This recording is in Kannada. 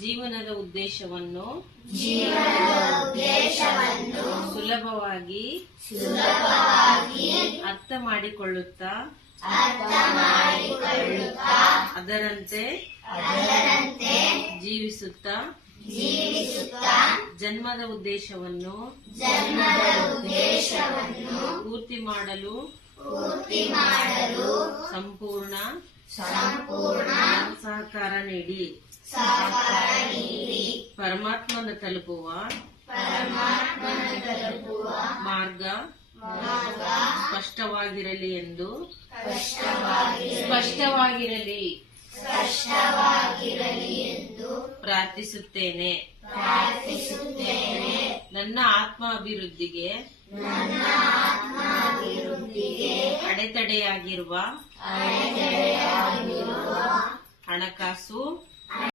ಜೀವನದ ಉದ್ದೇಶವನ್ನು ಸುಲಭವಾಗಿ ಅರ್ಥ ಮಾಡಿಕೊಳ್ಳುತ್ತಾ ಅದರಂತೆ ಜೀವಿಸುತ್ತಾ ಜನ್ಮದ ಉದ್ದೇಶವನ್ನು ಪೂರ್ತಿ ಮಾಡಲು ಸಂಪೂರ್ಣ ಸಹಕಾರ ನೀಡಿ ಪರಮಾತ್ಮನ ತಲುಪುವ ಮಾರ್ಗ ಸ್ಪಷ್ಟವಾಗಿರಲಿ ಎಂದು ಪ್ರಾರ್ಥಿಸುತ್ತೇನೆ. ನನ್ನ ಆತ್ಮ ಅಭಿವೃದ್ಧಿಗೆ ಅಡೆತಡೆಯಾಗಿರುವ ಹಣಕಾಸು